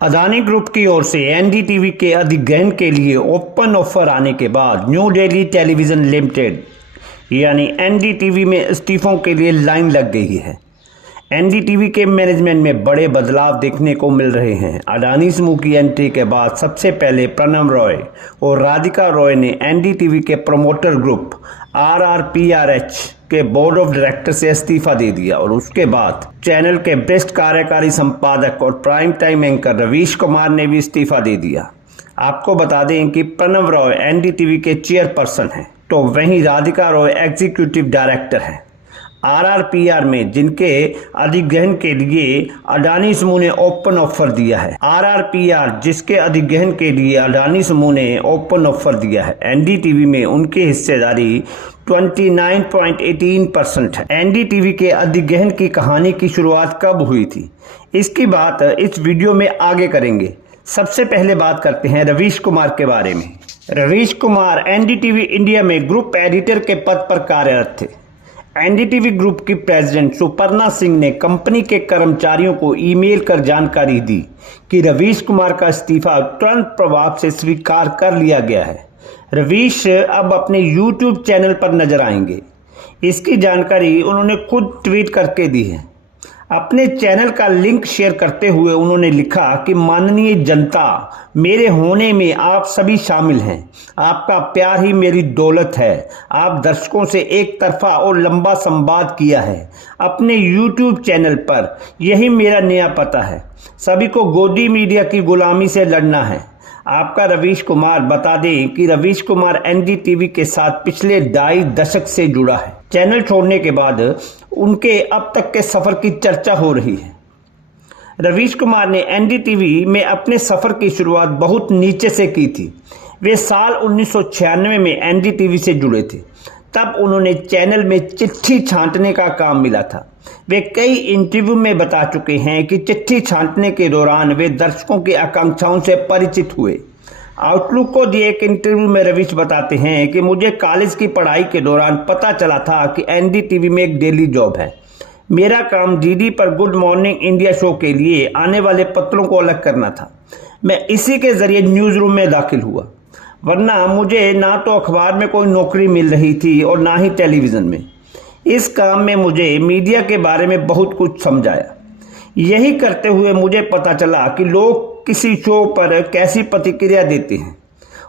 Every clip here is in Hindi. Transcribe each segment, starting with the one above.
अदानी ग्रुप की ओर से एनडीटीवी के अधिग्रहण के लिए ओपन ऑफर आने के बाद न्यू दिल्ली टेलीविजन लिमिटेड यानी एनडीटीवी में इस्तीफों के लिए लाइन लग गई है। एनडीटीवी के मैनेजमेंट में बड़े बदलाव देखने को मिल रहे हैं। अडानी समूह की एंट्री के बाद सबसे पहले प्रणव रॉय और राधिका रॉय ने एनडीटीवी के प्रमोटर ग्रुप RRPRH के बोर्ड ऑफ डायरेक्टर से इस्तीफा दे दिया और उसके बाद चैनल के बेस्ट कार्यकारी संपादक और prime time anchor Ravish Kumar ने भी इस्तीफा दे दिया। आपको बता दें कि प्रणव रॉय एनडीटीवी के चेयरपर्सन हैं, तो वहीं राधिका रॉय एग्जीक्यूटिव डायरेक्टर हैं। RRPR में जिनके अधिग्रहण के लिए अडानी समूह ने ओपन ऑफर दिया है। RRPR जिसके अधिग्रहण के लिए अडानी समूह ने ओपन ऑफर दिया है। एनडीटीवी में उनकी हिस्सेदारी 29.18% है। एनडीटीवी के अधिग्रहण की कहानी की शुरुआत कब हुई थी, इसकी बात इस वीडियो में आगे करेंगे। सबसे पहले बात करते हैं रवीश कुमार के बारे में। रवीश कुमार एनडीटीवी इंडिया में ग्रुप एडिटर के पद पर कार्यरत थे। एनडीटीवी ग्रुप की प्रेसिडेंट सुपर्णा सिंह ने कंपनी के कर्मचारियों को ईमेल कर जानकारी दी कि रवीश कुमार का इस्तीफा तुरंत प्रभाव से स्वीकार कर लिया गया है। रवीश अब अपने YouTube चैनल पर नजर आएंगे। इसकी जानकारी उन्होंने खुद ट्वीट करके दी है। अपने चैनल का लिंक शेयर करते हुए उन्होंने लिखा कि माननीय जनता, मेरे होने में आप सभी शामिल हैं। आपका प्यार ही मेरी दौलत है। आप दर्शकों से एक तरफा और लंबा संवाद किया है अपने YouTube चैनल पर। यही मेरा नया पता है। सभी को गोदी मीडिया की गुलामी से लड़ना है। आपका रवीश कुमार। बता दें कि रवीश कुमार एनडीटीवी के साथ पिछले 2.5 दशक से जुड़ा है। चैनल छोड़ने के बाद उनके अब तक के सफर की चर्चा हो रही है। रवीश कुमार ने एनडीटीवी में अपने सफर की शुरुआत बहुत नीचे से की थी। वे साल 1996 में एनडीटीवी से जुड़े थे। तब उन्होंने चैनल में चिट्ठी छांटने का काम मिला था। वे कई इंटरव्यू में बता चुके हैं कि चिट्ठी छांटने के दौरान वे दर्शकों की आकांक्षाओं से परिचित हुए। आउटलुक को दिए एक इंटरव्यू में रवीश बताते हैं कि मुझे कॉलेज की पढ़ाई के दौरान पता चला था कि एनडीटीवी में एक डेली जॉब है। मेरा काम डीडी पर गुड मॉर्निंग इंडिया शो के लिए आने वाले पत्रों को अलग करना था। मैं इसी के जरिए न्यूज़ रूम में दाखिल हुआ, वरना मुझे ना तो अखबार में कोई नौकरी मिल रही थी और ना ही टेलीविज़न में। इस काम में मुझे मीडिया के बारे में बहुत कुछ समझाया। यही करते हुए मुझे पता चला कि लोग किसी शो पर कैसी प्रतिक्रिया देते हैं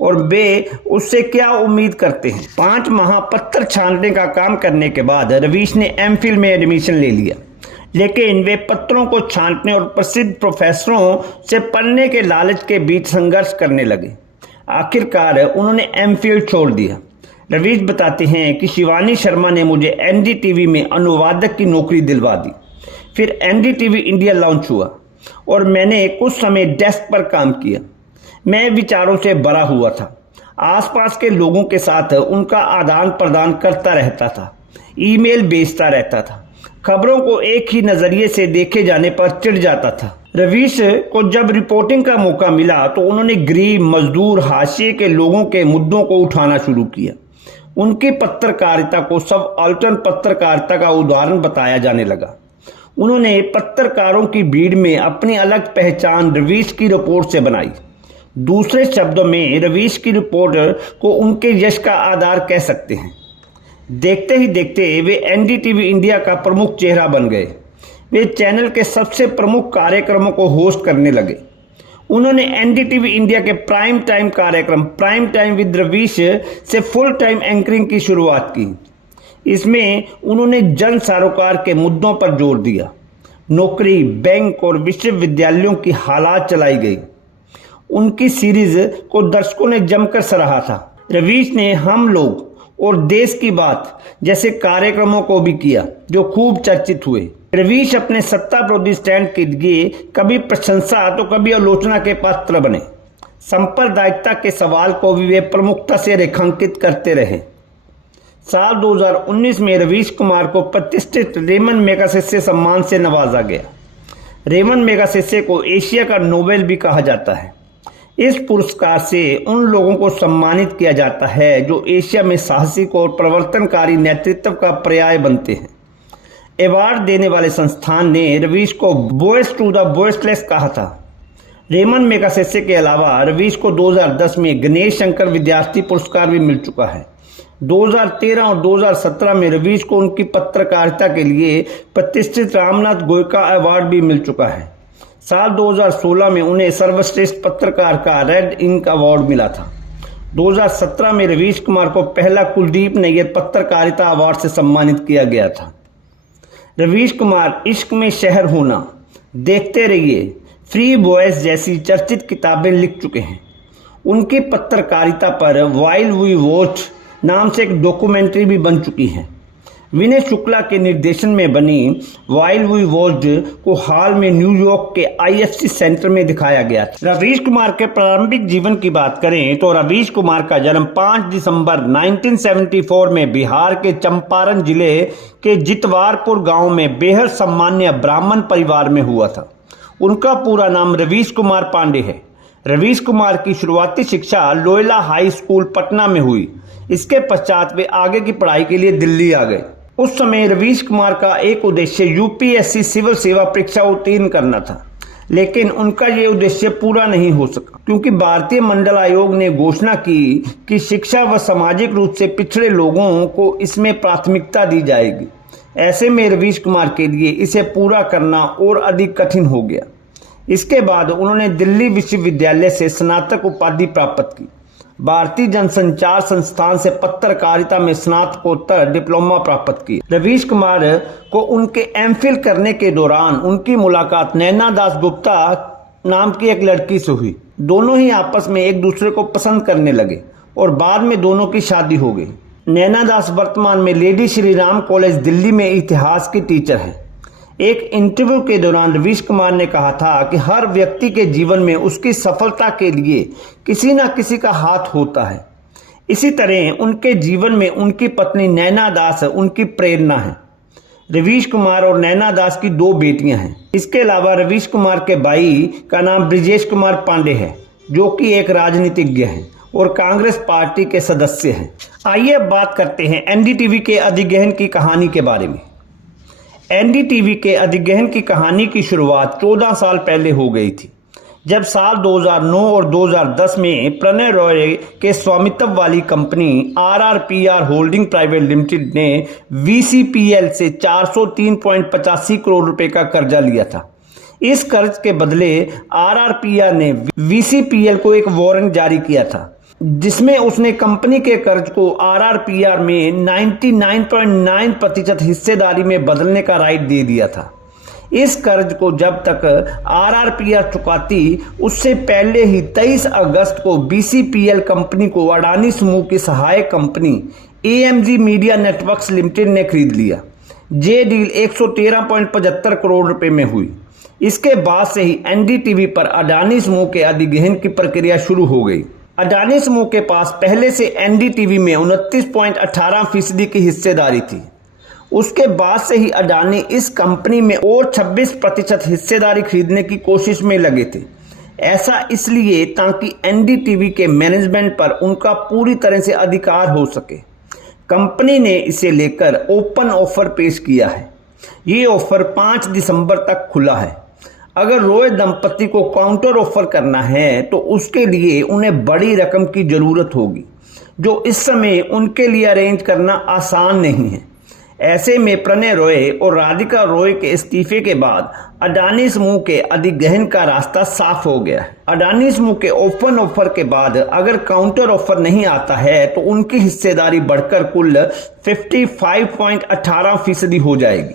और वे उससे क्या उम्मीद करते हैं। 5 माह पत्र छानने का काम करने के बाद रवीश ने एमफिल में एडमिशन ले लिया, लेकिन वे पत्रों को छांटने और प्रसिद्ध प्रोफेसरों से पढ़ने के लालच के बीच संघर्ष करने लगे। आखिरकार उन्होंने एमफिल छोड़ दिया। रवीश बताते हैं कि शिवानी शर्मा ने मुझे एनडीटीवी में अनुवादक की नौकरी दिलवा दी। फिर एनडीटीवी इंडिया लॉन्च हुआ और मैंने कुछ समय डेस्क पर काम किया। मैं विचारों से भरा हुआ था। आसपास के लोगों के साथ उनका आदान प्रदान करता रहता था, ईमेल भेजता रहता था। खबरों को एक ही नजरिए से देखे जाने पर चिढ़ जाता था। रवीश को जब रिपोर्टिंग का मौका मिला तो उन्होंने गरीब, मजदूर, हाशिए के लोगों के मुद्दों को उठाना शुरू किया। उनकी पत्रकारिता को सब ऑल्टर्न पत्रकारिता का उदाहरण बताया जाने लगा। उन्होंने पत्रकारों की भीड़ में अपनी अलग पहचान रवीश की रिपोर्ट से बनाई। दूसरे शब्दों में रवीश की रिपोर्ट को उनके यश का आधार कह सकते हैं। देखते ही देखते वे एनडीटीवी इंडिया का प्रमुख चेहरा बन गए। वे चैनल के सबसे प्रमुख कार्यक्रमों को होस्ट करने लगे। उन्होंने एनडीटीवी इंडिया के प्राइम टाइम कार्यक्रम प्राइम टाइम विद रवीश से फुल टाइम एंकरिंग की शुरुआत की। इसमें उन्होंने जन सरोकार के मुद्दों पर जोर दिया। नौकरी, बैंक और विश्वविद्यालयों की हालात चलाई गई। उनकी सीरीज को दर्शकों ने जमकर सराहा था। रवीश ने हम लोग और देश की बात जैसे कार्यक्रमों को भी किया जो खूब चर्चित हुए। रवीश अपने सत्ता विरोधी स्टैंड के लिए कभी प्रशंसा तो कभी आलोचना के पात्र बने। सांप्रदायिकता के सवाल को भी वे प्रमुखता से रेखांकित करते रहे। साल 2019 में रवीश कुमार को प्रतिष्ठित रेमन मैगसेसे सम्मान से नवाजा गया। रेमन मैगसेसे को एशिया का नोबेल भी कहा जाता है। इस पुरस्कार से उन लोगों को सम्मानित किया जाता है जो एशिया में साहसिक और प्रवर्तनकारी नेतृत्व का पर्याय बनते हैं। अवार्ड देने वाले संस्थान ने रवीश को वॉइस टू द वॉइसलेस कहा था। रेमन मैगसेसे के अलावा रवीश को 2010 में गणेश शंकर विद्यार्थी पुरस्कार भी मिल चुका है। 2013 और 2017 में रवीश को उनकी पत्रकारिता के लिए प्रतिष्ठित रामनाथ गोयका अवार्ड भी मिल चुका है। साल 2016 में उन्हें सर्वश्रेष्ठ पत्रकार का रेड इंक अवार्ड मिला था। 2017 में रवीश कुमार को पहला कुलदीप नैयर पत्रकारिता अवार्ड से सम्मानित किया गया था। रवीश कुमार इश्क में शहर होना, देखते रहिए, फ्री वॉइस जैसी चर्चित किताबें लिख चुके हैं। उनकी पत्रकारिता पर व्हाइल वी वॉच नाम से एक डॉक्यूमेंट्री भी बन चुकी है। विनय शुक्ला के निर्देशन में बनी व्हाइल वी वॉच्ड को हाल में न्यूयॉर्क के IFC सेंटर में दिखाया गया था। रवीश कुमार के प्रारंभिक जीवन की बात करें तो रवीश कुमार का जन्म 5 दिसंबर 1974 में बिहार के चंपारण जिले के जितवारपुर गांव में बेहद सामान्य ब्राह्मण परिवार में हुआ था। उनका पूरा नाम रवीश कुमार पांडे है। रवीश कुमार की शुरुआती शिक्षा लोयला हाई स्कूल पटना में हुई। इसके पश्चात वे आगे की पढ़ाई के लिए दिल्ली आ गए। उस समय रवीश कुमार का एक उद्देश्य UPSC सिविल सेवा परीक्षा उत्तीर्ण करना था, लेकिन उनका ये उद्देश्य पूरा नहीं हो सका क्योंकि भारतीय मंडल आयोग ने घोषणा की कि शिक्षा व सामाजिक रूप से पिछड़े लोगों को इसमें प्राथमिकता दी जाएगी। ऐसे में रवीश कुमार के लिए इसे पूरा करना और अधिक कठिन हो गया। इसके बाद उन्होंने दिल्ली विश्वविद्यालय से स्नातक उपाधि प्राप्त की। भारतीय जनसंचार संस्थान से पत्रकारिता में स्नातकोत्तर डिप्लोमा प्राप्त की। रवीश कुमार को उनके MPhil करने के दौरान उनकी मुलाकात नैना दास गुप्ता नाम की एक लड़की से हुई। दोनों ही आपस में एक दूसरे को पसंद करने लगे और बाद में दोनों की शादी हो गई। नैना दास वर्तमान में लेडी श्री राम कॉलेज दिल्ली में इतिहास की टीचर हैं। एक इंटरव्यू के दौरान रवीश कुमार ने कहा था कि हर व्यक्ति के जीवन में उसकी सफलता के लिए किसी न किसी का हाथ होता है। इसी तरह उनके जीवन में उनकी पत्नी नैना दास उनकी प्रेरणा है। रवीश कुमार और नैना दास की 2 बेटियां हैं। इसके अलावा रवीश कुमार के भाई का नाम ब्रिजेश कुमार पांडे है, जो कि एक राजनीतिज्ञ हैं और कांग्रेस पार्टी के सदस्य हैं। आइए अब बात करते हैं NDTV के अधिग्रहण की कहानी के बारे में। NDTV के अधिग्रहण की कहानी की शुरुआत 14 साल पहले हो गई थी, जब साल 2009 और 2010 में प्रणय रॉय के स्वामित्व वाली company RRPR holding private limited ने VCPL से 403.85 करोड़ रुपए का कर्जा लिया था। इस कर्ज के बदले RRPR ने VCPL को एक वारंट जारी किया था, जिसमें उसने कंपनी के कर्ज को RRPR में 99.9% हिस्सेदारी में बदलने का राइट दे दिया था। इस कर्ज को जब तक RRPR चुकाती, उससे पहले ही 23 अगस्त को VCPL कंपनी को अडानी समूह की सहायक company AMG media networks limited ने खरीद लिया। ये डील 113.75 करोड़ रुपए में हुई। इसके बाद से ही NDTV पर अडानी समूह के अधिग्रहण की प्रक्रिया शुरू हो गई। अडानी समूह के पास पहले से NDTV में 29.18% की हिस्सेदारी थी। उसके बाद से ही अडानी इस कंपनी में और 26% हिस्सेदारी खरीदने की कोशिश में लगे थे। ऐसा इसलिए ताकि NDTV के मैनेजमेंट पर उनका पूरी तरह से अधिकार हो सके। कंपनी ने इसे लेकर ओपन ऑफर पेश किया है। ये ऑफर 5 दिसंबर तक खुला है। अगर रॉय दंपति को काउंटर ऑफर करना है तो उसके लिए उन्हें बड़ी रकम की जरूरत होगी, जो इस समय उनके लिए अरेंज करना आसान नहीं है। ऐसे में प्रणय रॉय और राधिका रॉय के इस्तीफे के बाद अडानी समूह के अधिग्रहण का रास्ता साफ हो गया है। अडानी समूह के ओपन ऑफर के बाद अगर काउंटर ऑफर नहीं आता है तो उनकी हिस्सेदारी बढ़कर कुल 55.18% हो जाएगी।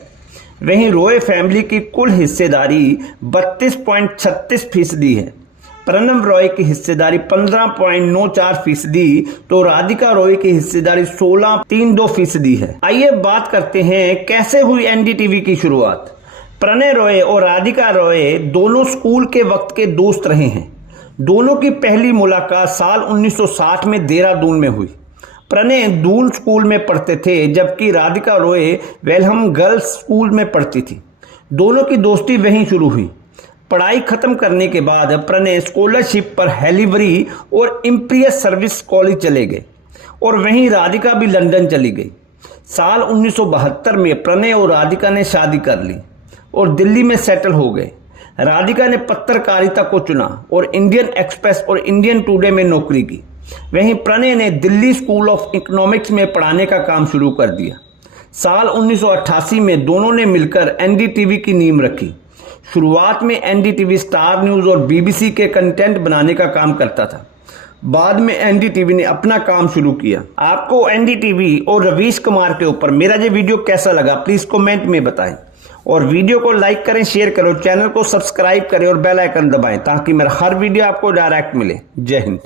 वहीं रॉय फैमिली की कुल हिस्सेदारी 32.36% है। प्रणव रॉय की हिस्सेदारी 15.94%, तो राधिका रॉय की हिस्सेदारी 16.32% है। आइए बात करते हैं कैसे हुई NDTV की शुरुआत। प्रणय रॉय और राधिका रॉय दोनों स्कूल के वक्त के दोस्त रहे हैं। दोनों की पहली मुलाकात साल 1960 में देहरादून में हुई। प्रणय दून स्कूल में पढ़ते थे, जबकि राधिका रॉय वेलहम गर्ल्स स्कूल में पढ़ती थी। दोनों की दोस्ती वहीं शुरू हुई। पढ़ाई खत्म करने के बाद प्रणय स्कॉलरशिप पर हैलीवरी और इम्प्रियस सर्विस कॉलेज चले गए और वहीं राधिका भी लंदन चली गई। साल 1972 में प्रणय और राधिका ने शादी कर ली और दिल्ली में सेटल हो गए। राधिका ने पत्रकारिता को चुना और इंडियन एक्सप्रेस और इंडियन टुडे में नौकरी की। वहीं प्रणय ने दिल्ली स्कूल ऑफ इकोनॉमिक्स में पढ़ाने का काम शुरू कर दिया। साल 1988 में दोनों ने मिलकर एनडीटीवी की नींव रखी। शुरुआत में एनडीटीवी स्टार न्यूज़ और बीबीसी के कंटेंट बनाने का काम करता था। बाद में एनडीटीवी ने अपना काम शुरू किया। आपको एनडीटीवी और रवीश कुमार के ऊपर मेरा ये वीडियो कैसा लगा प्लीज़ कमेंट में बताएं और वीडियो को लाइक करें, शेयर करें, चैनल को सब्सक्राइब करें और बेल आइकन दबाएं ताकि मेरा हर वीडियो आपको डायरेक्ट मिले। जय हिंद।